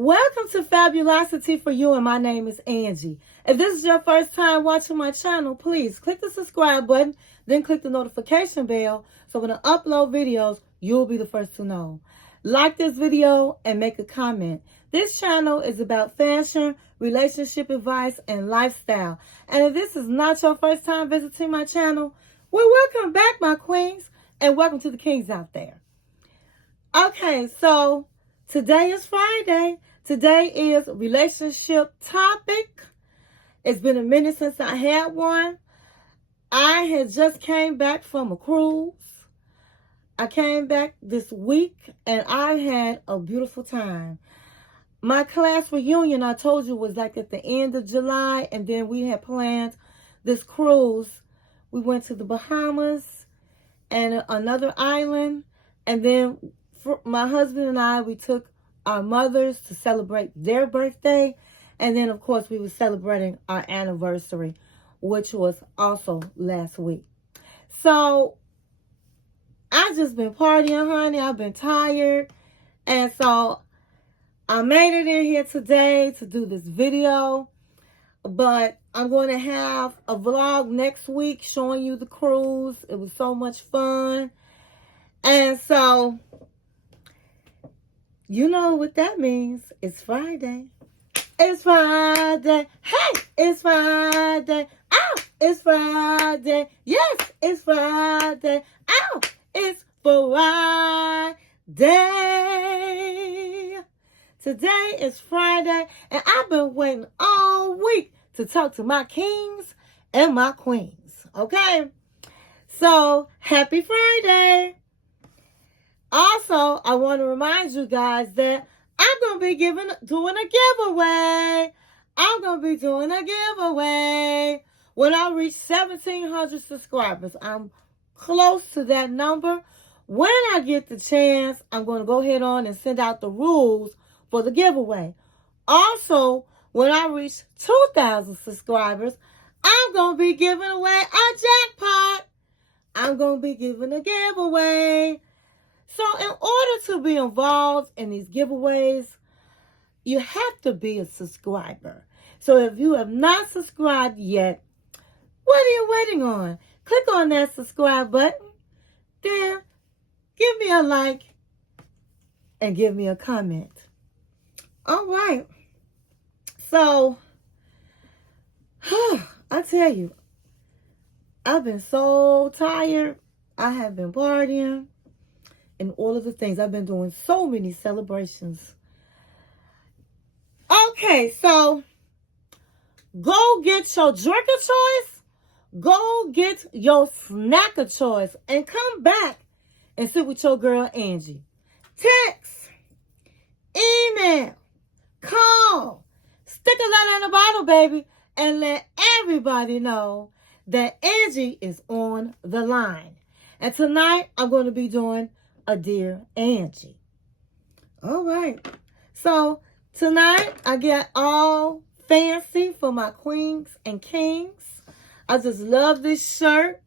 Welcome to Fabulosity For You, and my name is Angie. If this is your first time watching my channel, please click the subscribe button, then click the notification bell, so when I upload videos, you'll be the first to know. Like this video and make a comment. This channel is about fashion, relationship advice, and lifestyle. And if this is not your first time visiting my channel, well, welcome back, my queens, and welcome to the kings out there. Okay, so today is Friday. Today is relationship topic. It's been a minute since I had one. I had just came back from a cruise. I came back this week and I had a beautiful time. My class reunion, I told you, was like at the end of July, and then we had planned this cruise. We went to the Bahamas and another island, and then my husband and I, we took our mothers to celebrate their birthday, and then of course we were celebrating our anniversary, which was also last week. So I just been partying, honey. I've been tired, and so I made it in here today to do this video, but I'm going to have a vlog next week showing you the cruise. It was so much fun. And so you know what that means. It's Friday. It's Friday. Hey, it's Friday. Ow, it's Friday. Yes, it's Friday. Ow, it's Friday. Today is Friday, and I've been waiting all week to talk to my kings and my queens. Okay? So, happy Friday. Also, I want to remind you guys that I'm going to be doing a giveaway. I'm going to be doing a giveaway when I reach 1,700 subscribers. I'm close to that number. When I get the chance, I'm going to go ahead on and send out the rules for the giveaway. Also, when I reach 2,000 subscribers, I'm going to be giving away a jackpot. I'm going to be giving a giveaway. So in order to be involved in these giveaways, you have to be a subscriber. So if you have not subscribed yet, what are you waiting on? Click on that subscribe button. Then give me a like and give me a comment. All right. So, I tell you, I've been so tired. I have been partying and all of the things. I've been doing so many celebrations. Okay, so go get your drink of choice. Go get your snack of choice and come back and sit with your girl Angie. Text, email, call, stick a letter in a bottle, baby, and let everybody know that Angie is on the line. And tonight, I'm going to be doing a Dear Angie. All right. So, tonight, I get all fancy for my queens and kings. I just love this shirt.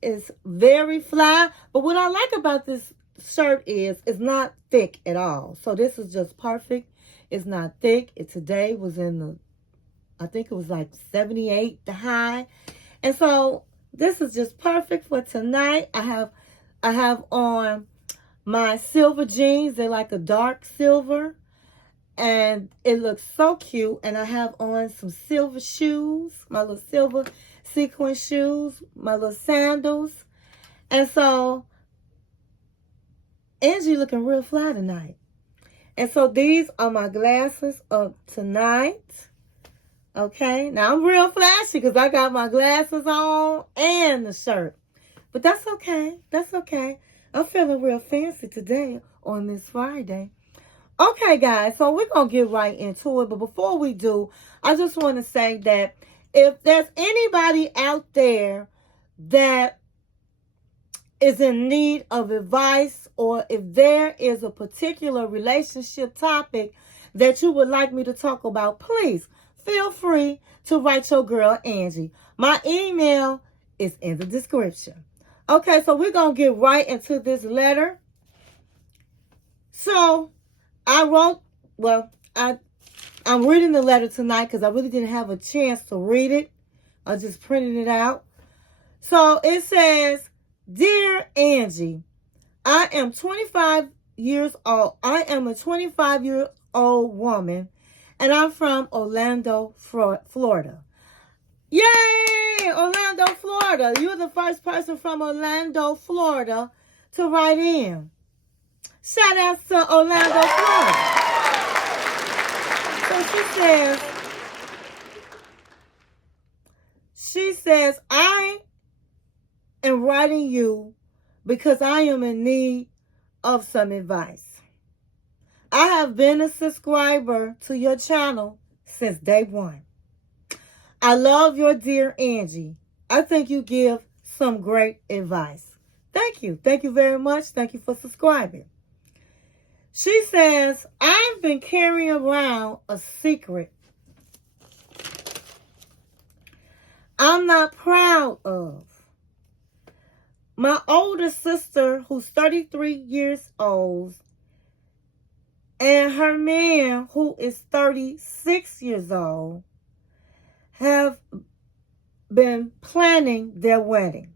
It's very fly. But what I like about this shirt is it's not thick at all. So, this is just perfect. It's not thick. Today was in the, I think it was like 78, the high. And so, this is just perfect for tonight. I have on my silver jeans. They're like a dark silver. And it looks so cute. And I have on some silver shoes. My little silver sequin shoes. My little sandals. And so, Angie looking real fly tonight. And so, these are my glasses of tonight. Okay. Now, I'm real flashy because I got my glasses on and the shirt. But that's okay. That's okay. I'm feeling real fancy today on this Friday. Okay, guys. So we're going to get right into it. But before we do, I just want to say that if there's anybody out there that is in need of advice, or if there is a particular relationship topic that you would like me to talk about, please feel free to write your girl Angie. My email is in the description. Okay, so we're going to get right into this letter. So, I wrote well, I'm reading the letter tonight because I really didn't have a chance to read it. I just printed it out. So it says, Dear Angie, I am 25 years old. I am a 25-year-old woman, and I'm from Orlando, Florida. Yay! Orlando, Florida. You're the first person from Orlando, Florida to write in. Shout out to Orlando, Florida. So she says, I am writing you because I am in need of some advice. I have been a subscriber to your channel since day one. I love your Dear Angie. I think you give some great advice. Thank you. Thank you very much. Thank you for subscribing. She says, I've been carrying around a secret I'm not proud of. My older sister, who's 33 years old, and her man, who is 36 years old, have been planning their wedding.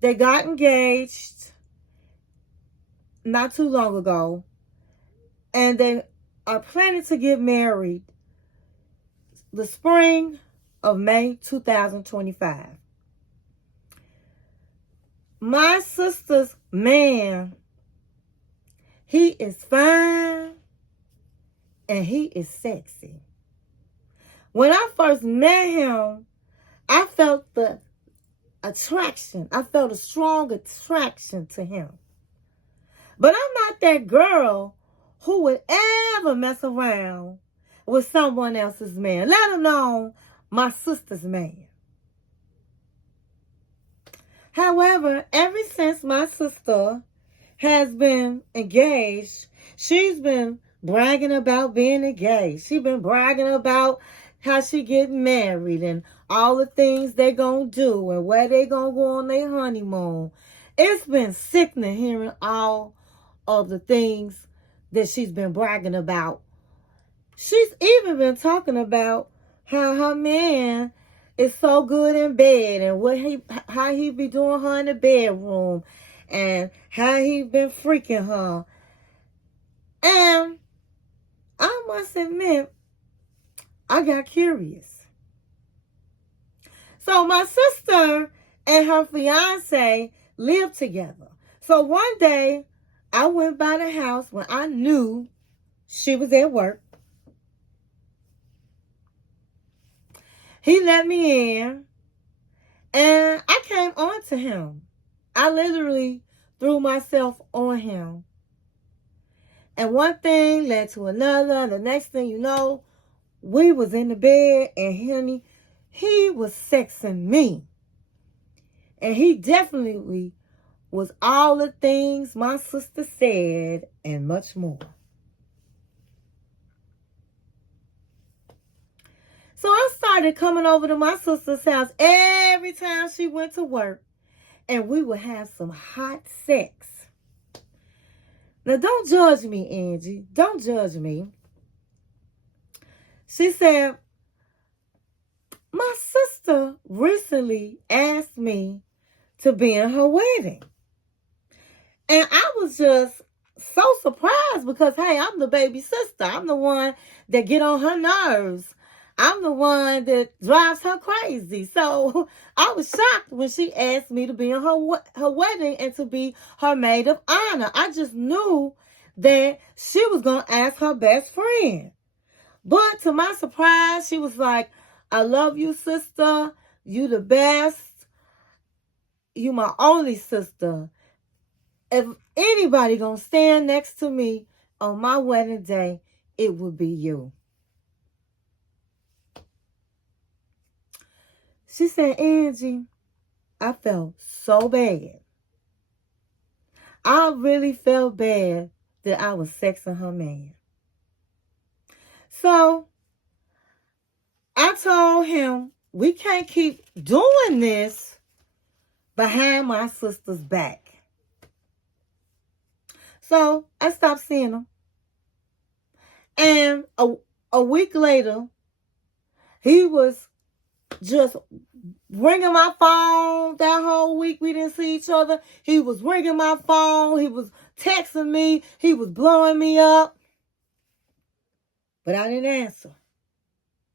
They got engaged not too long ago, and they are planning to get married the spring of May 2025. My sister's man, he is fine and he is sexy. When I first met him, I felt the attraction. I felt a strong attraction to him. But I'm not that girl who would ever mess around with someone else's man, let alone my sister's man. However, ever since my sister has been engaged, she's been bragging about being engaged. She's been bragging about how she getting married and all the things they gonna do and where they gonna go on their honeymoon. It's been sickening hearing all of the things that she's been bragging about. She's even been talking about how her man is so good in bed and how he be doing her in the bedroom and how he been freaking her. And I must admit, I got curious. So my sister and her fiance live together. So one day, I went by the house when I knew she was at work. He let me in, and I came on to him. I literally threw myself on him. And one thing led to another. The next thing you know, we was in the bed, and he was sexing me. And he definitely was all the things my sister said and much more. So I started coming over to my sister's house every time she went to work, and we would have some hot sex. Now, don't judge me, Angie. Don't judge me. She said, my sister recently asked me to be in her wedding. And I was just so surprised because, hey, I'm the baby sister. I'm the one that get on her nerves. I'm the one that drives her crazy. So I was shocked when she asked me to be in her wedding and to be her maid of honor. I just knew that she was going to ask her best friend. But to my surprise, she was like, I love you, sister. You the best. You my only sister. If anybody going to stand next to me on my wedding day, it would be you. She said, Angie, I felt so bad. I really felt bad that I was sexing her man. So I told him, we can't keep doing this behind my sister's back. So I stopped seeing him. And a week later, he was just ringing my phone. That whole week we didn't see each other. He was ringing my phone. He was texting me. He was blowing me up. But I didn't answer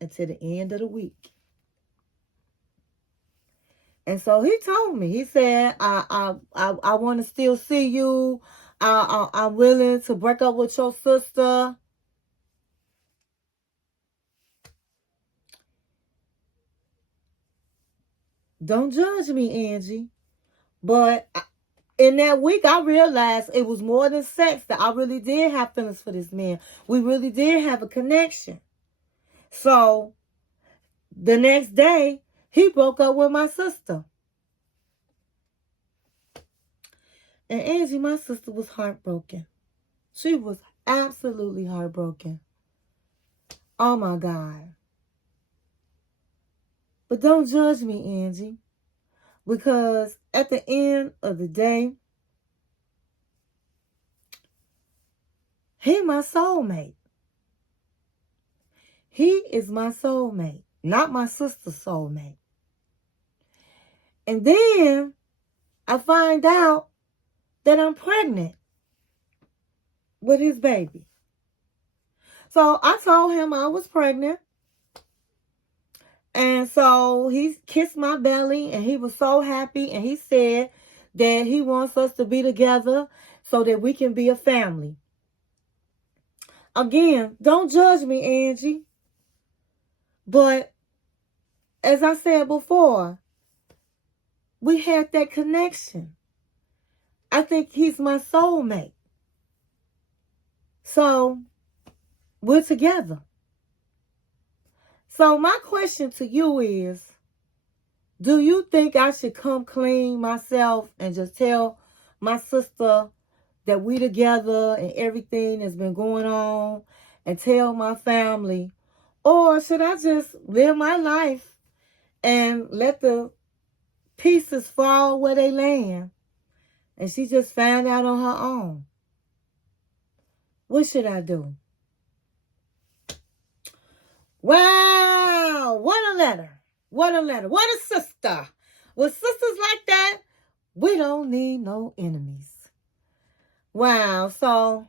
until the end of the week. And so he told me, he said, I want to still see you. I'm willing to break up with your sister. Don't judge me, Angie. But in that week, I realized it was more than sex, that I really did have feelings for this man. We really did have a connection. So the next day, he broke up with my sister. And Angie, my sister, was heartbroken. She was absolutely heartbroken. Oh my God. But don't judge me, Angie. Because at the end of the day, he my soulmate. He is my soulmate, not my sister's soulmate. And then I find out that I'm pregnant with his baby. So I told him I was pregnant. And so he kissed my belly and he was so happy. And he said that he wants us to be together so that we can be a family. Again, don't judge me, Angie. But as I said before, we had that connection. I think he's my soulmate. So we're together. So my question to you is, do you think I should come clean myself and just tell my sister that we together and everything that's been going on and tell my family? Or should I just live my life and let the pieces fall where they land and she just found out on her own? What should I do? Wow, what a letter. What a letter. What a sister. With sisters like that, we don't need no enemies. Wow, so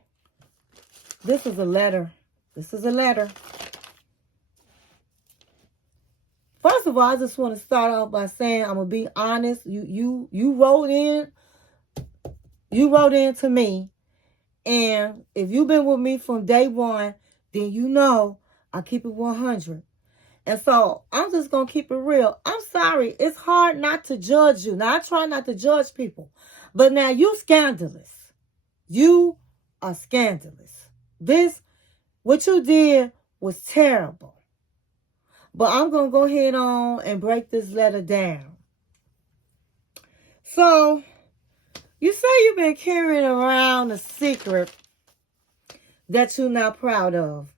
this is a letter. This is a letter. First of all, I just want to start off by saying I'm gonna be honest. You wrote in. You wrote in to me, and if you've been with me from day one, then you know I keep it 100. And so I'm just gonna keep it real. I'm sorry. It's hard not to judge you. Now I try not to judge people, but now you scandalous. You are scandalous. What you did was terrible. But I'm going to go ahead on and break this letter down. So, you say you've been carrying around a secret that you're not proud of.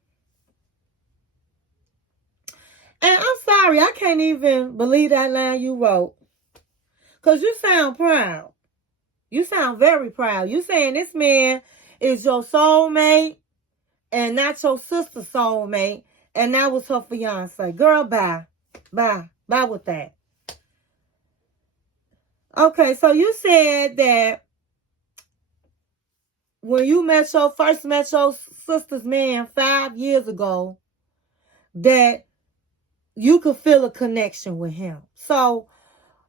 And I'm sorry, I can't even believe that line you wrote. Because you sound proud. You sound very proud. You saying this man is your soulmate and not your sister's soulmate. And that was her fiancé. Girl, bye. Bye. Bye with that. Okay, so you said that when you first met your sister's man 5 years ago, that you could feel a connection with him. So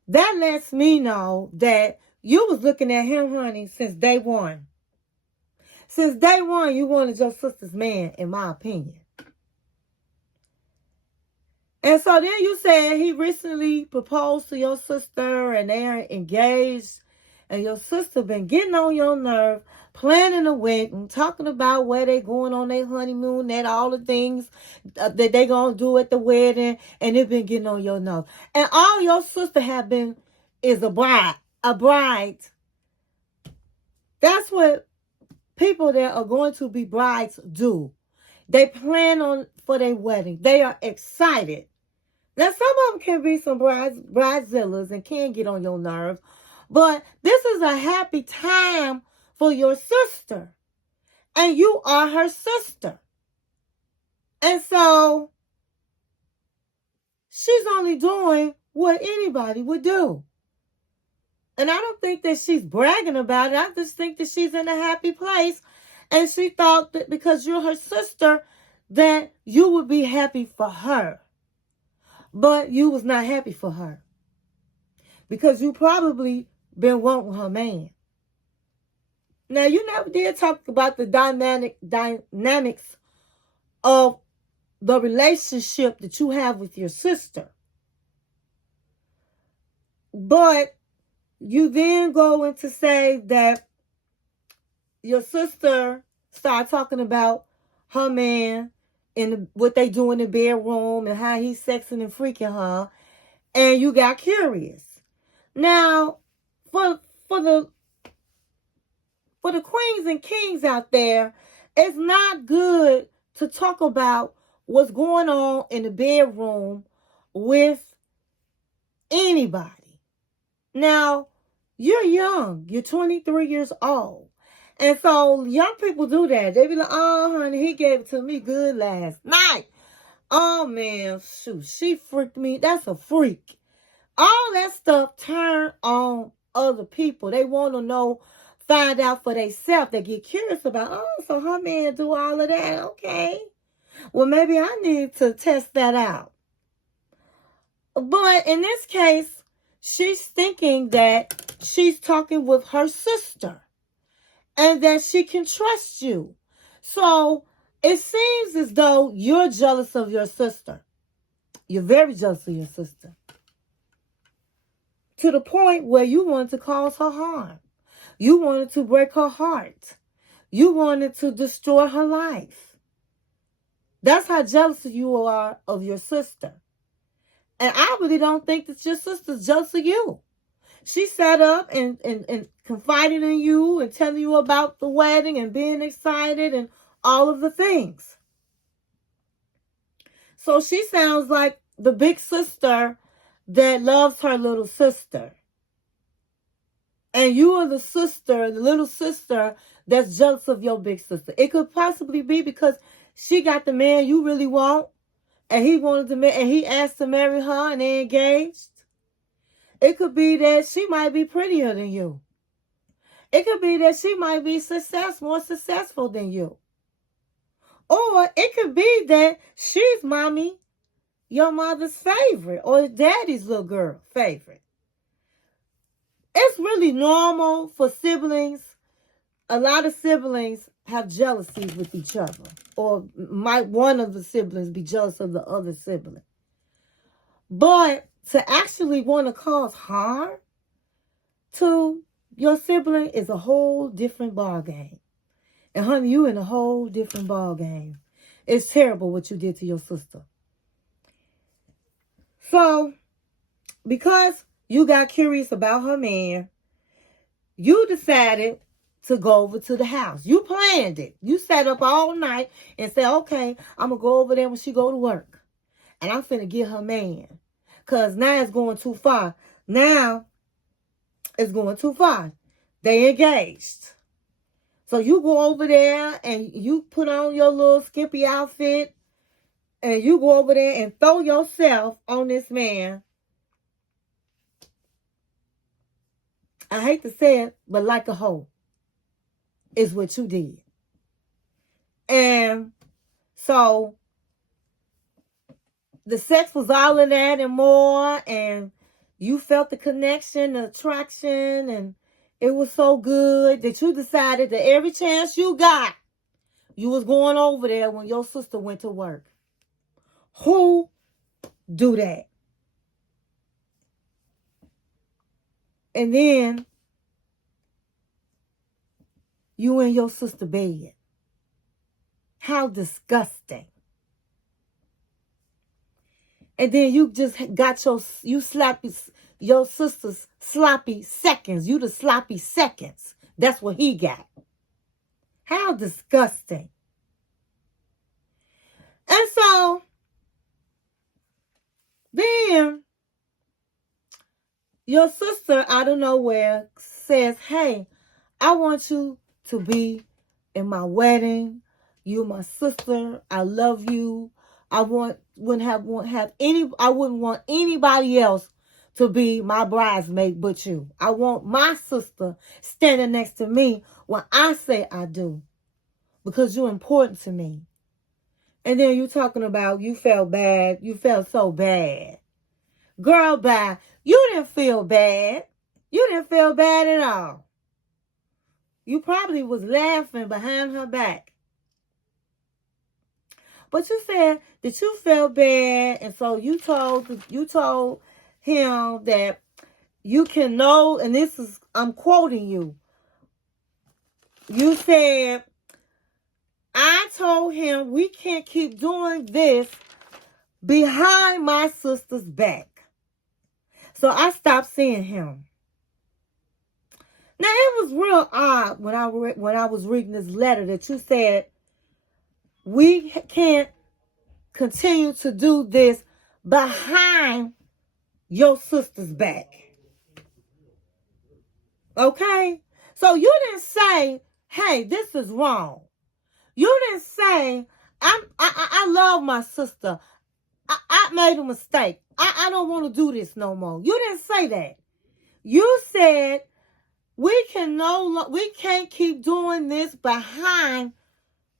that lets me know that you was looking at him, honey, since day one. Since day one, you wanted your sister's man, in my opinion. And so then you said he recently proposed to your sister and they're engaged. And your sister been getting on your nerve, planning a wedding, talking about where they going on their honeymoon, that all the things that they going to do at the wedding. And it been getting on your nerve. And all your sister have been is a bride. A bride. That's what people that are going to be brides do. They plan for their wedding. They are excited. Now, some of them can be some bridezillas and can get on your nerves. But this is a happy time for your sister. And you are her sister. And so she's only doing what anybody would do. And I don't think that she's bragging about it. I just think that she's in a happy place. And she thought that because you're her sister, that you would be happy for her. But you was not happy for her. Because you probably been wanting her man. Now, you never did talk about the dynamics of the relationship that you have with your sister. But you then go into say that your sister started talking about her man and what they do in the bedroom and how he's sexing and freaking her, and you got curious. Now, for the queens and kings out there, it's not good to talk about what's going on in the bedroom with anybody. Now, you're young. You're 23 years old. And so young people do that. They be like, oh, honey, he gave it to me good last night. Oh, man, shoot, she freaked me. That's a freak. All that stuff turn on other people. They want to know, find out for themselves. They get curious about, oh, so her man do all of that. Okay. Well, maybe I need to test that out. But in this case, she's thinking that she's talking with her sister and that she can trust you. So it seems as though you're jealous of your sister. You're very jealous of your sister. To the point where you wanted to cause her harm. You wanted to break her heart. You wanted to destroy her life. That's how jealous you are of your sister. And I really don't think that your sister's jealous of you. She sat up and confided in you and telling you about the wedding and being excited and all of the things. So she sounds like the big sister that loves her little sister. And you are the sister, the little sister that's jealous of your big sister. It could possibly be because she got the man you really want, and he wanted to and he asked to marry her and they engaged. It could be that she might be prettier than you. It could be that she might be more successful than you. Or it could be that she's mommy, your mother's favorite, or daddy's little girl favorite. It's really normal for siblings. A lot of siblings have jealousies with each other. Or might one of the siblings be jealous of the other sibling. But to actually want to cause harm to your sibling is a whole different ball game. And honey, you in a whole different ball game. It's terrible what you did to your sister. So, because you got curious about her man, you decided to go over to the house. You planned it. You sat up all night and said, okay, I'm going to go over there when she go to work. And I'm finna get her man. Because now it's going too far. Now it's going too far. They engaged. So you go over there and you put on your little skimpy outfit. And you go over there and throw yourself on this man. I hate to say it, but like a hoe is what you did. And so the sex was all of that and more, and you felt the connection, the attraction, and it was so good that you decided that every chance you got, you was going over there when your sister went to work. Who do that? And then you in your sister bed. How disgusting. And then you just got your sister's sloppy seconds. You the sloppy seconds. That's what he got. How disgusting. And so, then, your sister out of nowhere says, hey, I want you to be in my wedding. You're my sister. I love you. I wouldn't want anybody else to be my bridesmaid but you. I want my sister standing next to me when I say I do, because you're important to me. And then you talking about you felt bad. You felt so bad. Girl, bye. You didn't feel bad. You didn't feel bad at all. You probably was laughing behind her back. But you said that you felt bad, and so you told him that you can know, and I'm quoting you. You said, I told him we can't keep doing this behind my sister's back. So I stopped seeing him. Now, it was real odd when I was reading this letter that you said we can't continue to do this behind your sister's back. Okay? So you didn't say, hey, this is wrong. You didn't say, I love my sister. I made a mistake. I don't want to do this no more. You didn't say that. You said, we can't keep doing this behind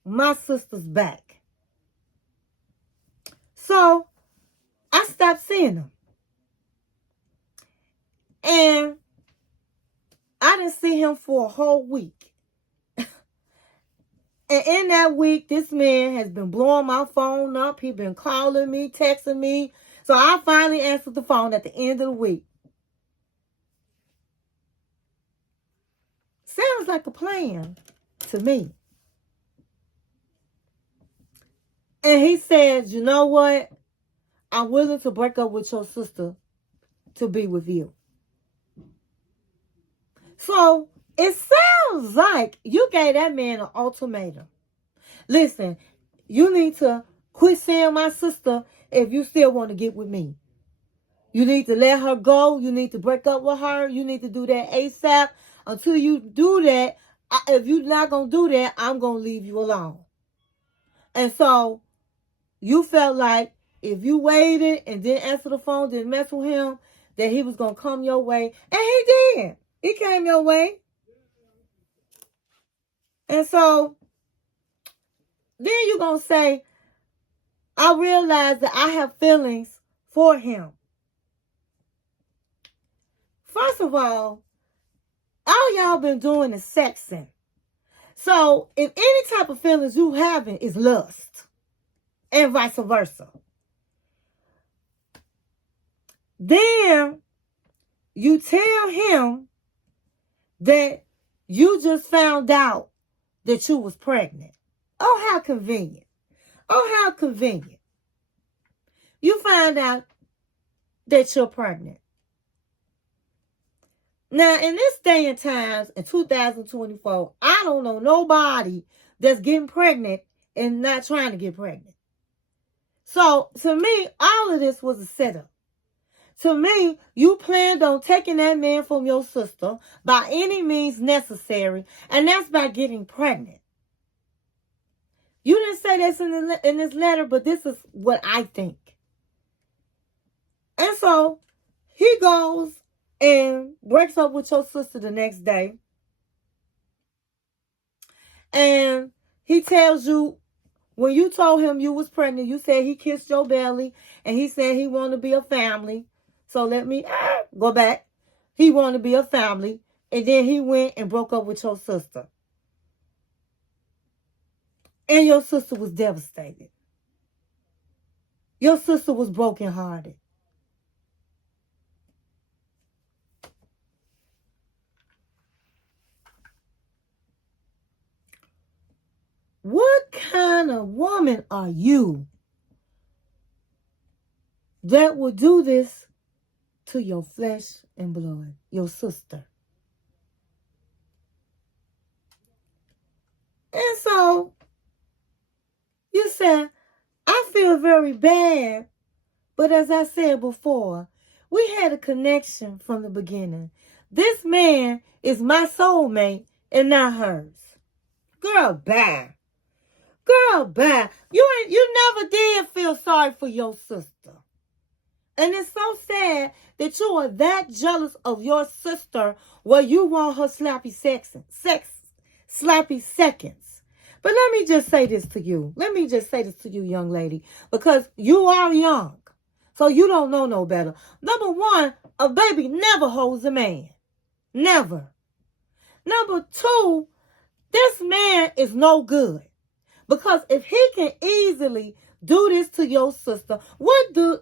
my sister's back. So I stopped seeing them. And I didn't see him for a whole week. And in that week, this man has been blowing my phone up. He's been calling me, texting me. So I finally answered the phone at the end of the week. Sounds like a plan to me. And he said, you know what? I'm willing to break up with your sister to be with you. So it sounds like you gave that man an ultimatum. Listen, you need to quit seeing my sister if you still want to get with me. You need to let her go. You need to break up with her. You need to do that ASAP. Until you do that, if you're not going to do that, I'm going to leave you alone. And so you felt like if you waited and didn't answer the phone, didn't mess with him, that he was going to come your way. And he did. He came your way. And so then you're going to say, I realize that I have feelings for him. First of all y'all been doing is sexing. So if any type of feelings you having is lust, and vice versa, then you tell him that you just found out that you was pregnant. Oh, how convenient. Oh, how convenient. You find out that you're pregnant. Now, in this day and times, in 2024, I don't know nobody that's getting pregnant and not trying to get pregnant. So, to me, all of this was a setup. To me, you planned on taking that man from your sister by any means necessary, and that's by getting pregnant. You didn't say this in this letter, but this is what I think. And so, he goes and breaks up with your sister the next day. And he tells you, when you told him you was pregnant, you said he kissed your belly, and he said he wanted to be a family. So let me go back. He wanted to be a family, and then he went and broke up with your sister. And your sister was devastated. Your sister was brokenhearted. What kind of woman are you that will do this to your flesh and blood, your sister? And so you said, I feel very bad, but as I said before, we had a connection from the beginning. This man is my soulmate and not hers. Girl, bye. Girl, bye. You never did feel sorry for your sister. And it's so sad that you are that jealous of your sister where you want her sloppy sloppy seconds. But let me just say this to you. Let me just say this to you, young lady, because you are young. So you don't know no better. Number one, a baby never holds a man. Never. Number two, this man is no good. Because if he can easily do this to your sister, what do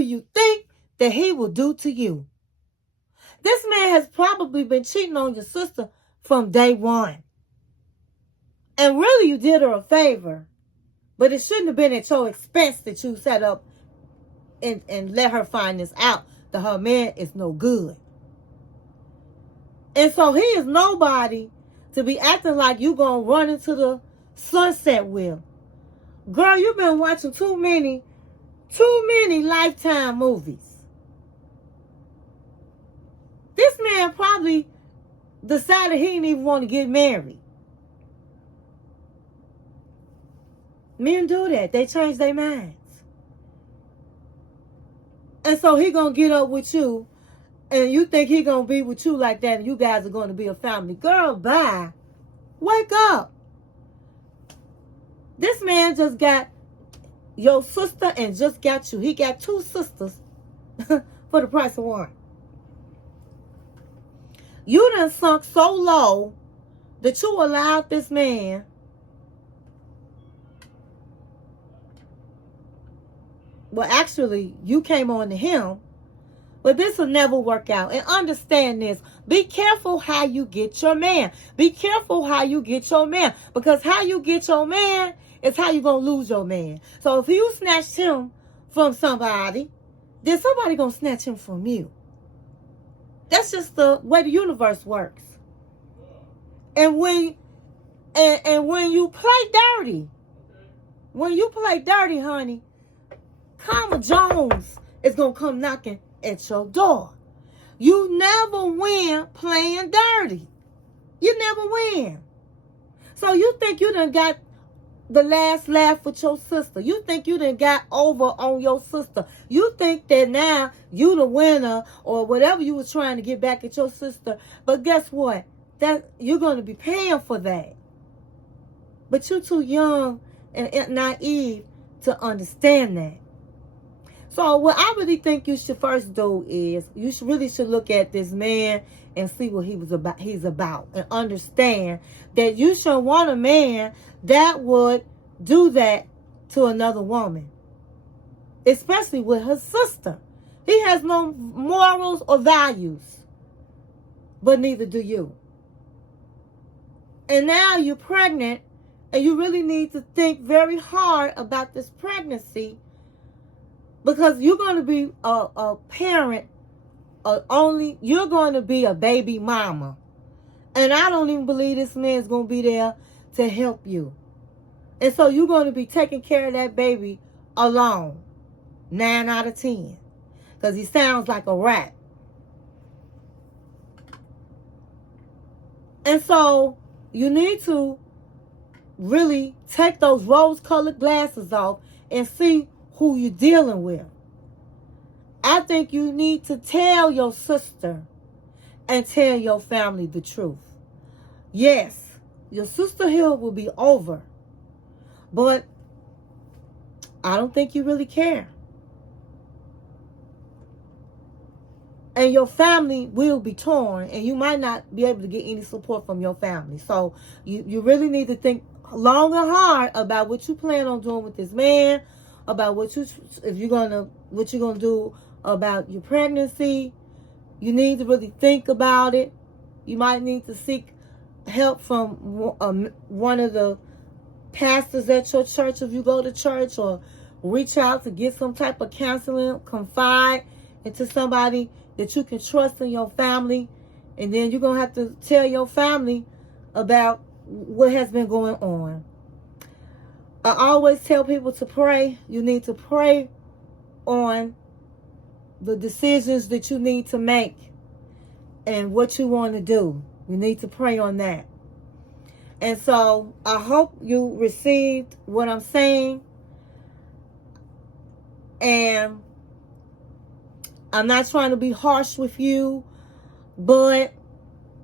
you think that he will do to you? This man has probably been cheating on your sister from day one. And really you did her a favor. But it shouldn't have been at your expense that you set up and let her find this out, that her man is no good. And so he is nobody to be acting like you gonna run into the sunset with. Girl, you've been watching too many Lifetime movies. This man probably decided he didn't even want to get married. Men do that. They change their minds. And so he gonna get up with you, and you think he gonna be with you like that, and you guys are gonna be a family. Girl, bye. Wake up. This man just got your sister and just got you. He got two sisters for the price of one. You done sunk so low that you allowed this man well, actually, you came on to him, but this will never work out. And understand this. Be careful how you get your man. Be careful how you get your man. Because how you get your man is how you're going to lose your man. So if you snatched him from somebody, then somebody going to snatch him from you. That's just the way the universe works. And when you play dirty, honey, Karma Jones is going to come knocking at your door. You never win playing dirty. You never win. So you think you done got the last laugh with your sister. You think you done got over on your sister. You think that now you the winner or whatever you was trying to get back at your sister. But guess what? That you're going to be paying for that. But you're too young and naive to understand that. So what I really think you should first do is you should look at this man and see what he's about and understand that you should want a man that would do that to another woman, especially with her sister. He has no morals or values, but neither do you. And now you're pregnant, and you really need to think very hard about this pregnancy. Because you're going to be a parent, you're going to be a baby mama. And I don't even believe this man's going to be there to help you. And so you're going to be taking care of that baby alone. 9 out of 10. Because he sounds like a rat. And so you need to really take those rose-colored glasses off and see who you're dealing with. I think you need to tell your sister and tell your family the truth. Yes, your sister here will be over, but I don't think you really care. And your family will be torn, and you might not be able to get any support from your family. So you really need to think long and hard about what you plan on doing with this man, about what you're gonna do about your pregnancy. You need to really think about it. You might need to seek help from one of the pastors at your church if you go to church, or reach out to get some type of counseling. Confide into somebody that you can trust in your family, and then you're gonna have to tell your family about what has been going on. I always tell people to pray. You need to pray on the decisions that you need to make and what you want to do. You need to pray on that. And so I hope you received what I'm saying. And I'm not trying to be harsh with you, but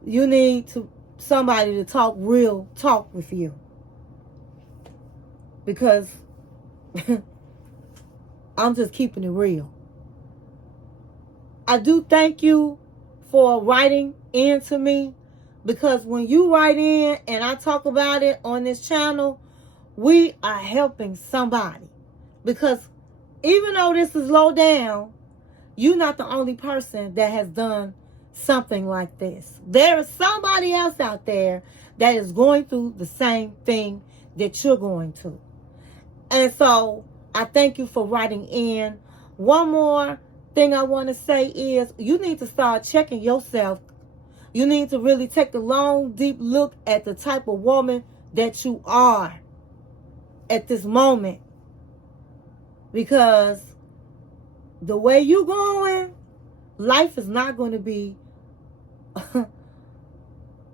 you need somebody to talk real talk with you. Because I'm just keeping it real. I do thank you for writing in to me, because when you write in and I talk about it on this channel, we are helping somebody. Because even though this is low down, you're not the only person that has done something like this. There is somebody else out there that is going through the same thing that you're going to. And so I thank you for writing in. One more thing I want to say is you need to start checking yourself. You need to really take a long, deep look at the type of woman that you are at this moment. Because the way you're going, life is not going to be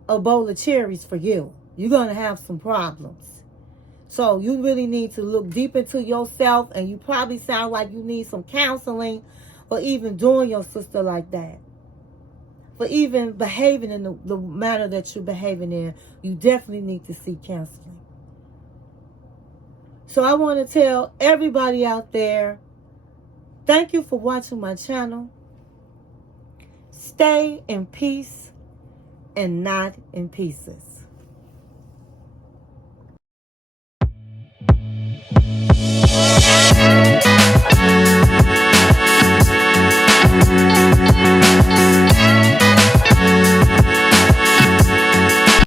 a bowl of cherries for you. You're going to have some problems. So you really need to look deep into yourself, and you probably sound like you need some counseling for even doing your sister like that. For even behaving in the manner that you're behaving in, you definitely need to seek counseling. So I want to tell everybody out there, thank you for watching my channel. Stay in peace and not in pieces.